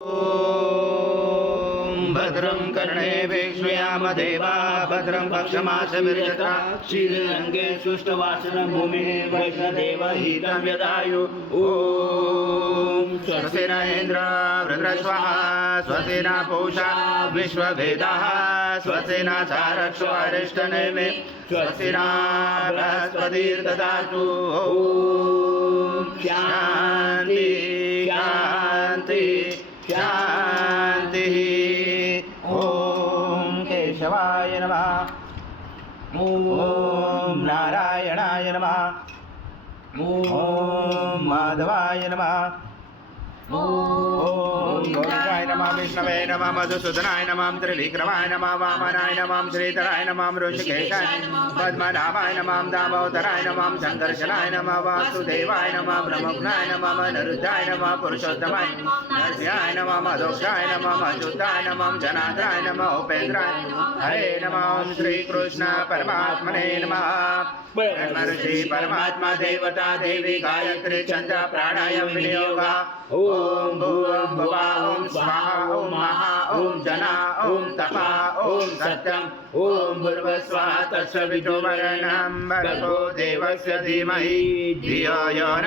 ॐ भद्रं कर्णेभिक्षुयाम देवा भद्रं पक्षमासविर्यथा श्रीरङ्गे सुष्ठुवासनं भूमिः वैष्णदेवहितं यदायु ॐ स्वस्ति न इन्द्र वृत्रस्वः स्वस्ति न पूषा विश्ववेदाः स्वस्ति न सारक्षो अरिष्टनेमि स्वस्ति न बृहस्पतिर्ददातु ॐ शान्ति शान्ति शान्तिः ॐ केशवाय नमः ॐ नारायणाय नमः ॐ माधवाय नमः ॐ गोविन्दाय नमः विष्णवे नमः मधुसूदनाय नमः त्रिविक्रमाय नमः वामनाय नमः श्रीधराय नमः ऋषिकेशाय पद्मनाभाय नमः दामोदराय नमः संकर्षणाय नमः वासुदेवाय नमः ब्रह्मज्ञाय नमः अनिरुद्धाय नमः पुरुषोत्तमाय नरसिंहाय नमः मधुक्षाय नमः अच्युताय नमः जनार्दनाय नमः उपेन्द्राय हरे नमः श्रीकृष्ण परमात्मने नमः ऋषि परमात्मा देवता देवी गायत्री छंद प्राणायाम विनियोगा ओम भूर्भुवः भुवः ओम स्वाहा ओम महा ओम जना ओम तपा ओम सत्यम ओम भूर्भुवस्वः तत्सवितुर्वरेण्यं भर्गो देवस्य धीमहि धियो यो न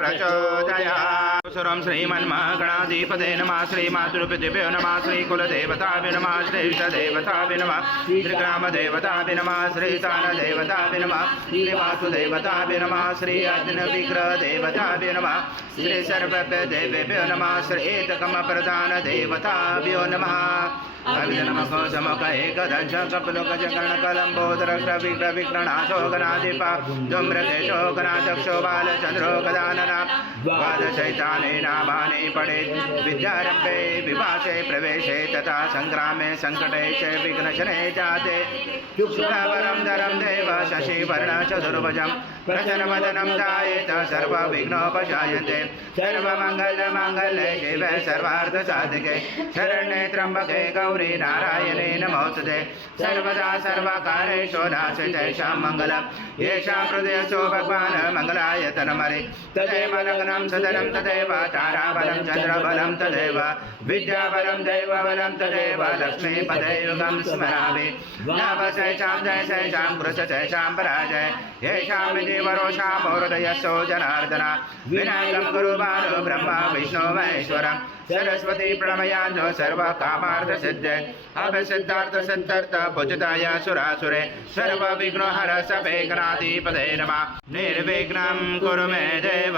प्रचोदयात्। सुरं श्रीमन्महागणाधिपते नमः श्रीमातृपितृभ्यो नमः श्रीकुलदेवताभ्यो नमः श्रेष्ठदेवताभ्यो नमः श्रीग्रामदेवताभ्यो नमः श्रीस्थानदेवताभ्यो नमः श्रीवासुदेवताभ्यो नमः श्री अग्निविग्रहदेवताभ्यो नमः श्री सर्वदेवेभ्यो नमः श्री एककमप्रधानदेवताभ्यो नमः अभिनमः समक एकदंश कपिलोकज कर्णकलम्बोदर विघ्ननाशो गणाधिप धूम्रकेशो गणाध्यक्षो बालचंद्रो गदानना द्वादशैतानि नामानि पठेत् विद्यारम्भे विभाषे प्रवेशे तथा संग्रामे संकटे च विघ्नशने जाते शुक्लवरं धरं देव शशिवर्ण चतुर्भुजं प्रसन्नवदनं ध्यायेत् सर्वविघ्नोपशायन्ते सर्वमङ्गलमाङ्गल्ये शिवे सर्वार्थसाधिके शरण्ये त्र्यम्बके गौरी नारायणे नमोस्तुते सर्वदा सर्वकारेषु नास्तेषां मङ्गलं येषां हृदयसो भगवान् मङ्गलायतनमरि तदेव लग्नं सदनं तदेव ताराबलं चन्द्रबलं तदेव विद्याबलं दैवबलं तदेव लक्ष्मीपदे युगं स्मरामि नवशेषां जयशेषां कृशशेषां पराजय येषामिति वरोषां हृदयसो जनार्दन विनायकं गुरुवारो ब्रह्मा विष्णु महेश्वरं सरस्वती प्रणमयाञ्जो सर्वकामार्थसिद्धे अभिसिद्धार्थसिद्धर्थ भुजिताय सुरासुरे सर्वविघ्नोहर सपेकनाधिपते नमः निर्विघ्नं कुरु मे देव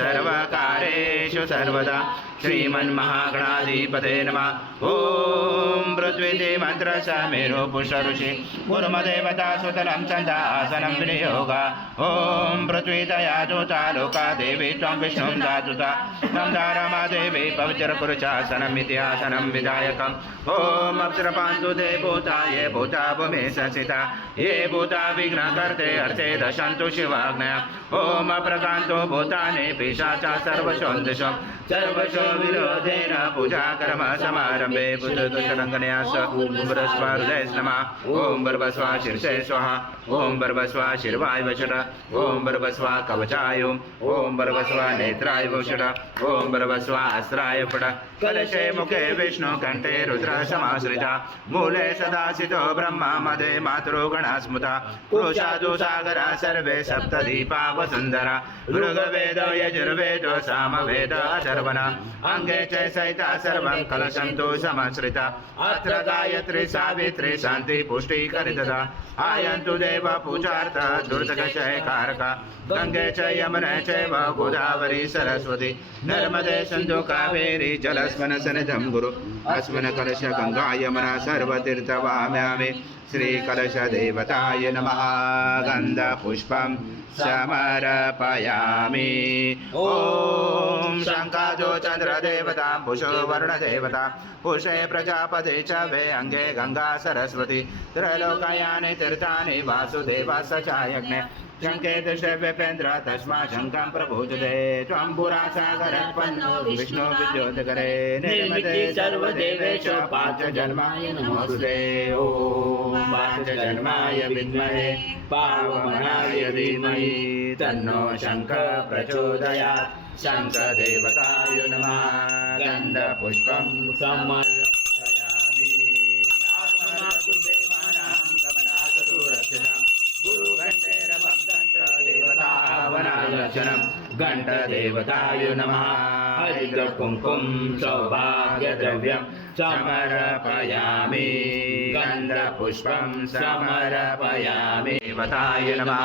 सर्वकारेषु सर्वदा श्रीमन्महागणाधिपते नमः ॐ पृथ्वी मन्त्रसमेरो पुष्पऋषि कुर्मदेवता सुतलं चन्दासनं विनियोग ॐ पृथ्वी दया दूता लोका देवी त्वं विष्णुं दातुता तं धारमा देवी पवित्रपुरुषासनम् इतिहासनं विधायकम् ॐ अप्सरपान्तु ते भूता ये भूता भूमि संस्थिता ये भूता विघ्नकर्ते अर्थे दशन्तु शिवाज्ञया ॐ अप्रकान्तो भूतानि पिशाचा सर्वशोऽन्दिशो सर्वशो विरोधेन पूजा कर्म समारम्भे बुद्धदुष्टरङ्गन्यास बृहस्पतिर्हृदये नमः ॐ बर्भस्वा शीर्षे स्वाहा ॐ बर्भस्वा शिर्वाय वषट ॐ बर्भस्वा कवचाय ॐ बर्भस्वा नेत्राय वषट ॐ बर्भस्वा अस्त्राय फट कलशे मुखे विष्णु कंठे रुद्र समाश्रिता मूले सदासितो ब्रह्मा मदे मातृगणा स्मृता पुरुषादु सागरा सर्वे सप्तदीपा वसुन्धरा ऋग्वेद यजुर्वेद सामवेद अथर्वण अंगे च सहिता सर्वं कलशं तु समाश्रिता अत्र गायत्री सावित्री शान्ति पुष्टि करितदा आयन्तु देव पूजार्थ दुर्दगशय कारका गंगे च यमुने चैव गोदावरी सरस्वती नर्मदे सिन्धु कावेरी जलस्मिन् सन्निधं गुरु अस्मिन् कलश गंगा यमुना सर्वतीर्थवाम्यामि श्रीकलशदेवताय नमः गन्धपुष्पं समर्पयामि ॐ शङ्काजो चन्द्रदेवता पुषो वर्णदेवता पुषे प्रजापते च वे अङ्गे गंगा सरस्वती त्रैलोकयानि तीर्थानि वासुदेवा स च यज्ञे शङ्के दशवेपेन्द्र तस्मा शङ्कां प्रभुजते त्वं पुरा सागरोत्पन्नो विष्णु विद्योतकरे निर्मते सर्वदेवेश पाञ्चजन्माय नमोऽस्तुते ॐ पाञ्चजन्माय विद्महे पावनाय धीमहि तन्नो शङ्खः प्रचोदयात् शङ्खदेवताय नमः गन्धपुष्पं समर्पयामि आत्मनातु देवानां गमनातु रक्षणं गुरुघण्टेरवं तन्त्रदेवतावनादर्शनं घण्टदेवताय नमः हरिद्रकुङ्कुं सौभाग्यद्रव्यं समर्पयामि गन्धपुष्पं समर्पयामि देवताय नमः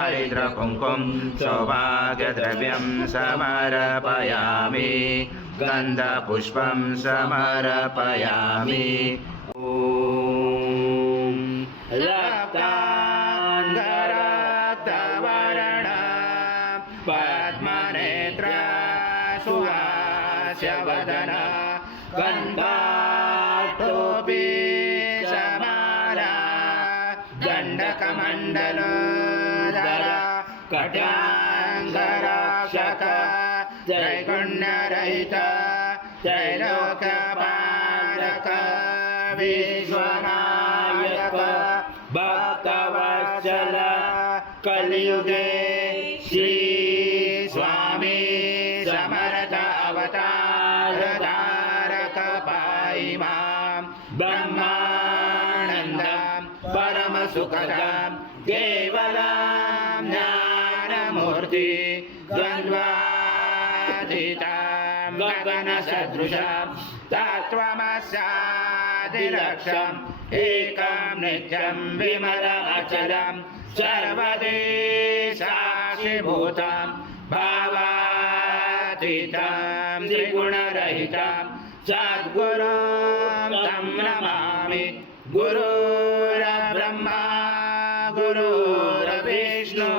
हरिद्रकुङ्कुं सौभाग्यद्रव्यं समर्पयामि गन्धपुष्पं समर्पयामि ॐ रक्ताङ्गरक्तवर्ण पद्मनेत्र सुहास्यवदन गन्धाटोपि समाना दण्डकमण्डलोदर कटाङ्गरक्षक त्रैगुण्यरहित त्रैलोक्यपालक विश्वनायक भक्तवत्सल कलियुगे श्री स्वामी समर्थ अवतार धारक पाहि मां ब्रह्मानन्दं परमसुखदं केवलं ज्ञानमूर्ति द्वन्द्वातीतं गगनसदृशं तत्त्वमस्यादिलक्ष्यम् एकं नित्यं विमलमचलं सर्वदेशाक्षिभूतं भावातीतं त्रिगुणरहितं सद्गुरुं तं नमामि गुरुर्ब्रह्मा गुरुर्विष्णु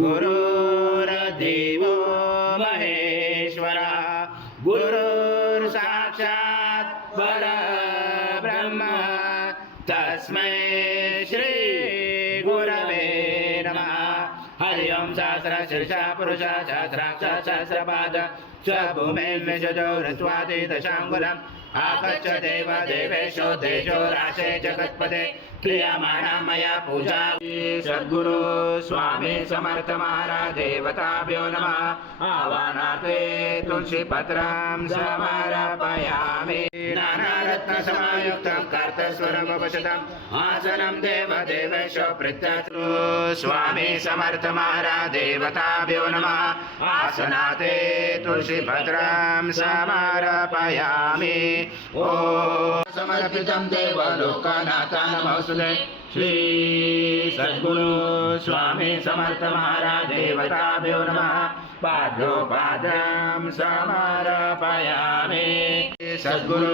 गुरुर्देवो महेश्वरः गुरुर्साक्षात् परब्रह्म तस्मै श्री गुरवे नमः हरि ओं सहस्रशीर्षा पुरुषा सहस्राक्ष सहस्रपाद स्वभूमिं विजजो ऋत्वादि दशाङ्गुलम् आगच्छ देव देवेशो तेजो राशे जगत्पते क्रियमाणा मया पूजा सद्गुरु स्वामी समर्थ महाराज देवताभ्यो नमः आवाहनाते तुलसी पत्रं समर्पयामि नानारत्न समायुक्तं कर्तस्वरमवचतम् आसनं देव देवेशो प्रत्यक्षो स्वामी समर्थ महाराज देवताभ्यो नमः आसनाते तुलसी पत्रं समर्पयामि ॐ समर्पितं देवलोकनाथा नमोस्तुते श्री सद्गुरु स्वामी समर्थ महाराज देवताभ्यो नमः पादोपादं समर्पयामि सद्गुरु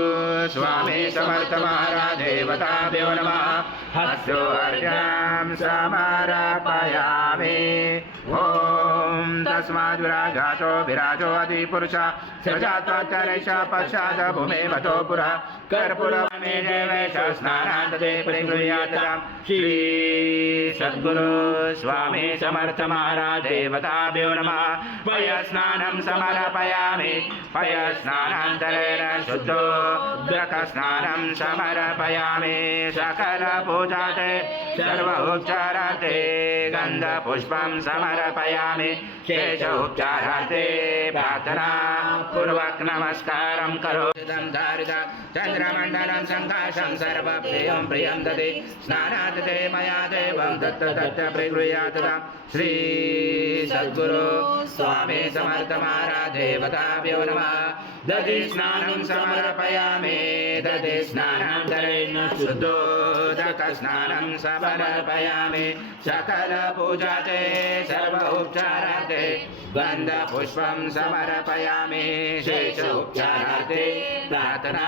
स्वामी समर्थ महाराज देवताभ्यो नमः हस्तोर्घ्यं समर्पयामि ॐ तस्माद् विराजातो विराजो अधिपुरुषः सजात्वाचरेश पश्चात् भूमिमतो पुरः कर्पूरमे देवेश स्नानान्तते परिगृह्यात् श्री सद्गुरु स्वामी समर्थ महाराज देवताभ्यो नमः पयस्नानं समर्पयामि पयस्नानान्तरेण शुद्धोदकस्नानं समर्पयामि सकलपूजाते सर्वोपचारार्थे गन्धपुष्पं समर्पयामि शेषोपचारार्थे प्रार्थना पूर्वक नमस्कारं करोमि धारिता चन्द्रमण्डलं सङ्काशं सर्वप्रियं प्रियं ददे स्नानात् ते मया देवं दत्त प्रगृह्यात् श्री सद्गुरु स्वामी समर्थ महाराज देवताभ्यो नमः दधि स्नानं समर्पयामि दधि स्नानान्तरेण शुद्धोदक स्नानं समर्पयामि सकल पूजाते सर्वोपचारार्थे गन्धपुष्पं समर्पयामि शेषोपचारार्थे प्रार्थना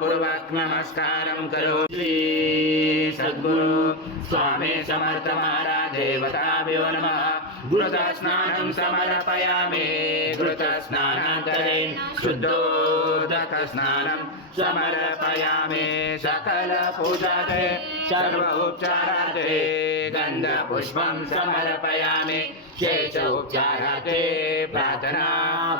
पूर्वक नमस्कारं करोमि श्री सद्गुरु स्वामी समर्थ महाराज देवताभ्यो नमः घृतस्नानं समर्पयामि घृतस्नानान्तरेण शुद्धोदक स्नानं समर्पयामि सकल पूजाते सर्वोपचारार्थे गन्धपुष्पं समर्पयामि शेषोपचारार्थे प्रार्थना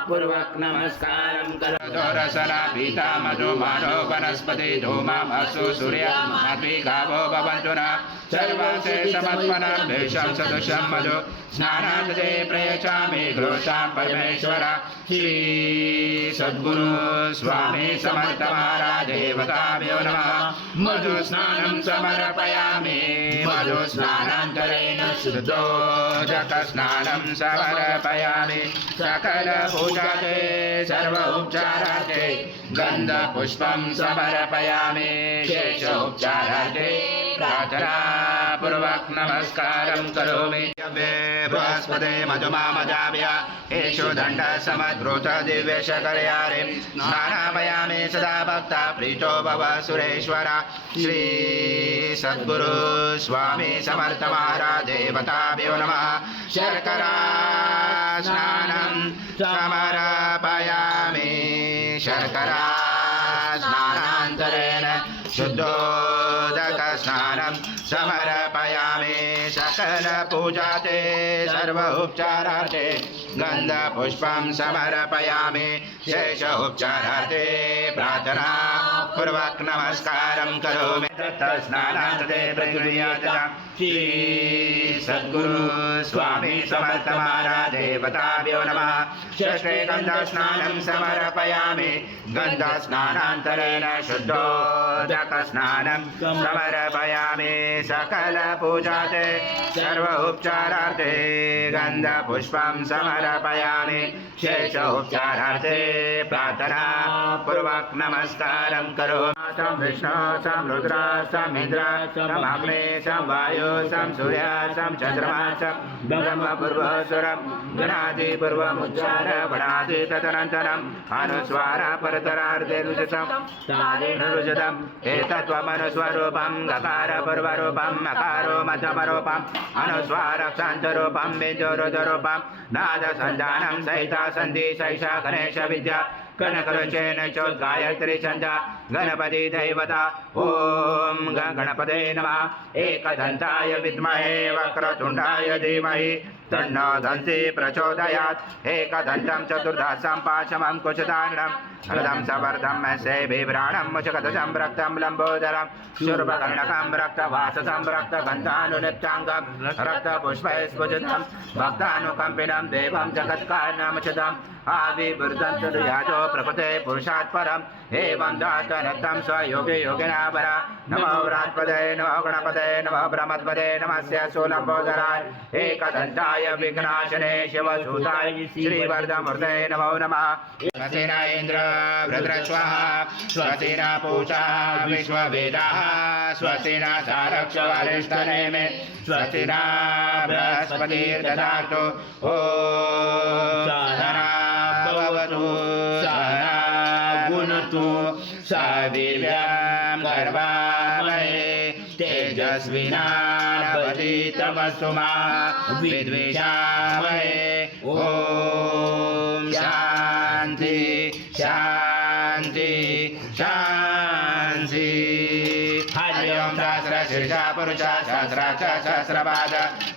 पूर्वक नमस्कारं करोमि रसना पीता मधु मानो वनस्पति धूममसु सूर्यमात्मी गावो भवन्तु न सर्वासे समर्पणं भेषं सदृशं मधु स्नानात् ते प्रयच्छामि गृहस्थां परमेश्वर श्री सद्गुरु स्वामी समर्थ महाराज देवताभ्यो नमः मधुस्नानं समर्पयामि मधुस्नानान्तरेण शुद्धोदकस्नानं समर्पयामि सकलपूजाते सर्व उपचारार्थे गन्धपुष्पं समर्पयामि शेषोपचारार्थे प्रार्थनापूर्वक नमस्कारं करोमि बृहस्पते मधुमामजाभ्य एषु दण्ड समद्भृत दिव्यशकर्यारे स्नानापयामि सदा भक्ता प्रीतो भव सुरेश्वर श्री सद्गुरु स्वामी समर्थ महाराज देवताभ्यो नमः शर्करा स्नानं समर्पयामि शर्करा स्नानान्तरेण शुद्धोदक स्नानं समर्पयामि सकल पूजाते सर्व उपचारार्थे गन्धपुष्पं समर्पयामि शेष उपचारार्थे प्रार्थना पूर्वक नमस्कारं करोमि स्नानान्ते प्रक्रियाता श्री सद्गुरु स्वामी समर्थ महाराज देवताभ्यो नमः षष्ठे गन्धस्नानं समर्पयामि गन्धस्नानान्तरेण शुद्धोदक स्नानं समर्पयामि सकल पूजाते सर्व उपचारार्थे गन्धपुष्पं समर्पयामि शेष उपचारार्थे प्रार्थना पूर्वक नमस्कारं करोमि सं विष्णु सं रुद्र सं इन्द्र सं अग्ने सं वायु सं सूर्य सं चन्द्रमा सं ब्रह्म पूर्वस्वरं गणादि पूर्वमुच्चार वणादि तदनन्तरम् अनुस्वार परतरार्धे रुजतं रुजतम् एतत्त्वमनुस्वरूपं गकार पूर्वरूपं नकारो मध्यमरूपम् अनुस्वारक्षान्तरूपं बिन्दुरुजरूपं नादसन्धानं सहिता सन्धि सैषा गणेश विद्या कनकरुचेन चोद्गायत्री छन्दा गणपति दैवता ॐ गणपते नमः एकदन्ताय विद्महे वक्रतुण्डाय धीमहि तन्नो दन्ति प्रचोदयात् एकदन्तं चतुर्दशं पाशमं कुशतारणं हृदं सवर्धं सेभिभ्राणं मुचकदशं रक्तं लम्बोदरं शूर्पकर्णकं रक्तवाससं रक्तगन्धानुनिप्ताङ्गं रक्तपुष्पैस्फुजितं भक्तानुकम्पिनं देवं जगत्कारणमुचितम् आविर्भूतं याजो प्रकृते पुरुषात् परम् एवं दातनत्तं स्वयोगे योगिनावर नमो व्रात्पदे नमो गणपते नमो ब्रह्मपदे नमस्य शूलम्बोदराय एकदन्ताय विघ्नाशने शिवसूताय श्रीवर्धमूर्ते नमो नमः स्वस्तिना इन्द्र वृत्रस्वाहा स्वस्तिना पूषा विश्ववेदाः स्वस्तिना सारक्ष वरिष्ठनेमे स्वस्तिना बृहस्पतिर्दधातु ॐ भवतु सहना गुणतु सवीर्यं गर्वामहे तेजस्विनावतीतमस्तु मा विद्विषामहे ॐ शान्ति शान्ति शान्ति हरि ओं सहस्रशीर्षा पुरुषा सहस्राक्ष सहस्रपाद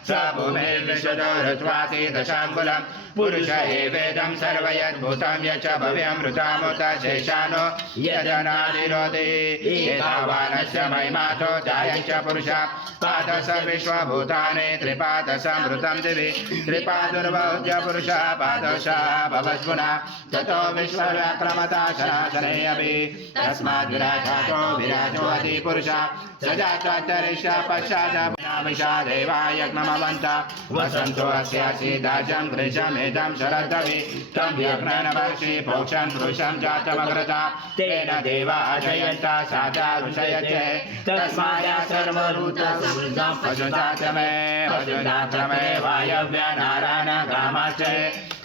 स्वभूमिर्विशदो ऋत्वासि दशाङ्गुलं पुरुष एवेदं सर्वयद्भूतं यच्च भव्यमृतामुत शेषानो यदनादिरोधि एतावानस्य महिमातो जायञ्च पुरुषा पादश विश्वभूतानि त्रिपादशमृतं दिवि त्रिपादुर्बहुज्य पुरुषा पादश भवस्पुनः ततो विश्वव्याक्रमता शनाशने अपि तस्माद् विराजातो विराजो अधिपुरुषा सजात्वाचरिष्य पश्चादविषा देवायज्ञमवन्त वसन्तो अस्यासि दाजं गृशमेदं शरदवि तं यज्ञनवर्षि पोषं पुरुषं जातमग्रता तेन देवा अजयन्ता सादा ऋषयते तस्माया सर्वभूतसमृद्धं पशुजातमे पशुजातमे वायव्या नारायण गामाचे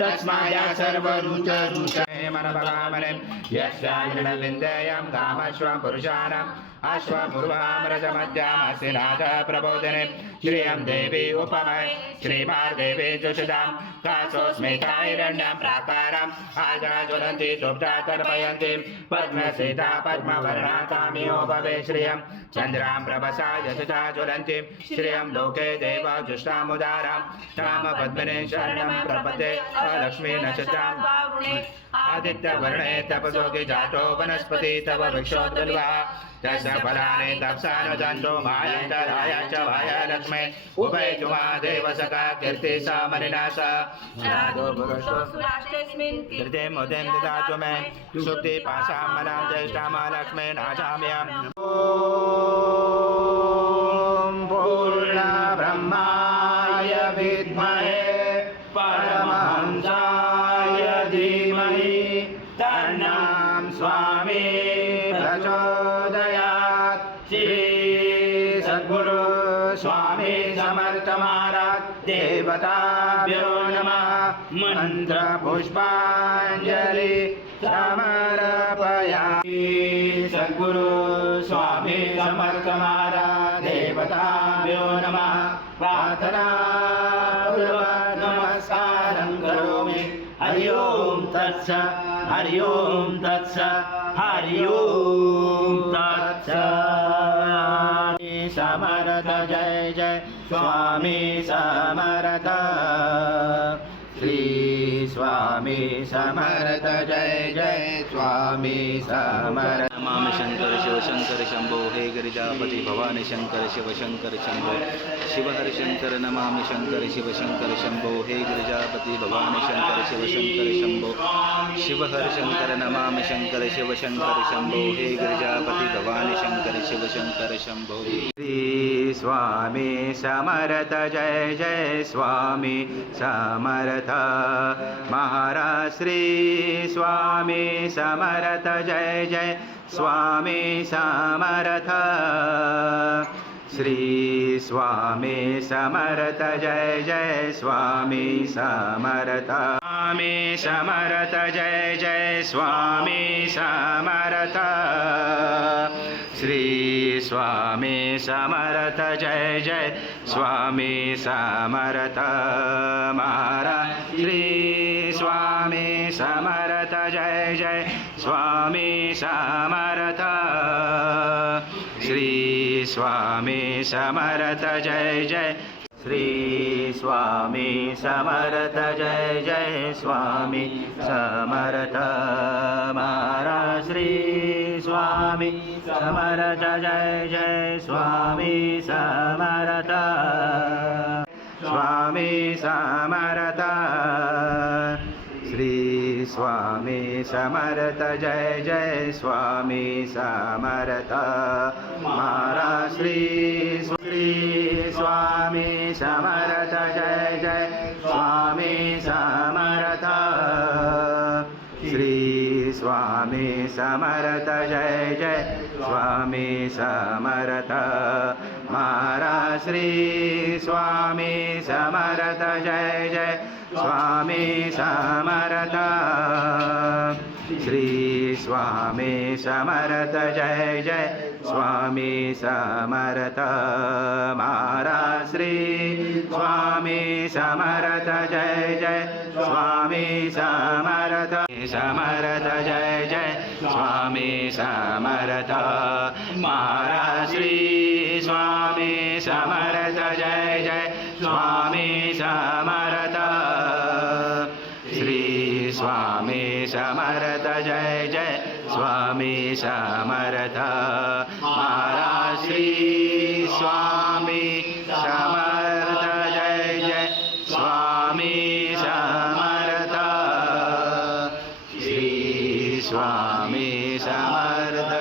तस्माया सर्वभूतरूचमे मनभगामने यस्याग्निविन्देयं गामश्वं पुरुषाणाम् अश्वपूर्वामृतमध्यामस्य नाथ प्रबोधने श्रियं देवी उपमय श्रीमार्देवी जुषदां कासोस्मिताहिरण्यं प्राकारम् आजाज्वलन्ति सुप्ता तर्पयन्ति पद्मसीता पद्मवर्णाकामियो भवे श्रियं चन्द्रां प्रभसा यशसा ज्वलन्ति श्रियं लोके देव जुष्टामुदारां ताम पद्मिने शरणं प्रपदे लक्ष्मी नक्षत्रां आदित्यवर्णे तपसोऽपि जातो वनस्पति तव वृक्षोद्बल्वः तस्य फलानि तप्सानुजान्तो मायन्तराय च वाय लक्ष्मे उभयतुमा देवसखा कीर्ति सा मलिनासा नादो पुरुषो कीर्तिं मुदिं ददातु मे सुप्ति पासां मनां ज्येष्ठामा लक्ष्मे नाशाम्यम् ॐ पूर्णब्रह्माय विद्महे परमहंसाय धीमहि तन्नं स्वामी प्रचोदयात् श्री सद्गुरु स्वामी समर्थ महाराज देवताभ्यो नमः मंत्र पुष्पांजलि समर्पयामि सद्गुरु स्वामी समर्थ महाराज देवताभ्यो नमः प्रार्थना नमस्कारं करोमि हरि ओम तत्सत् हरि ओम तत्सत् हरि ओम तत्सत् समर्थ जय जय स्वामी समर्थ श्री स्वामी समर्थ जय जय स्वामी समर्थ नमामि शंकर शिव शंकर शंभो हे गिरिजापति भवानी शंकर शिव शंकर शंभो शिव हरि शंकर नमामि शंकर शिव शंकर शंभो हे गिरिजापति भवानी शंकर शिव शंकर शंभो शिव हरि शंकर नमामि शंकर शिव शंकर शंभो हे गिरिजापति भवानी शंकर शिव शंकर शंभो श्री स्वामी समर्थ जय जय स्वामी समर्थ महाराज श्री स्वामी समर्थ जय जय स्वामी समर्थ श्री स्वामी समर्थ जय जय स्वामी समर्थ स्वामी समर्थ जय जय स्वामी समर्थ श्री स्वामी समर्थ जय जय स्वामी समर्थ महाराज श्री स्वामी समर्थ जय जय स्वामी समर्थ श्री स्वामी समर्थ जय जय श्री स्वामी समर्थ जय जय स्वामी समर्थ महाराज श्री स्वामी समर्थ जय जय स्वामी समर्थ स्वामी समर्थ श्री स्वामी समर्थ जय जय स्वामी समर्थ महाराज श्री स्वामी समर्थ जय जय स्वामी समर्थ श्री स्वामी समर्थ जय जय स्वामी समर्थ महाराज श्री स्वामी समर्थ जय जय स्वामी समर्थ श्री स्वामी समर्थ जय जय स्वामी समर्थ महाराज श्री स्वामी समर्थ जय जय स्वामी समर्थ समर्थ जय जय स्वामी समर्थ महाराज श्री स्वामी समर्थ जय जय स्वामी समर्थ श्री स्वामी समर्थ जय जय स्वामी समर्थ महाराज श्री स्वामी समर्थ जय जय स्वामी समर्थ श्री स्वामी समर्थ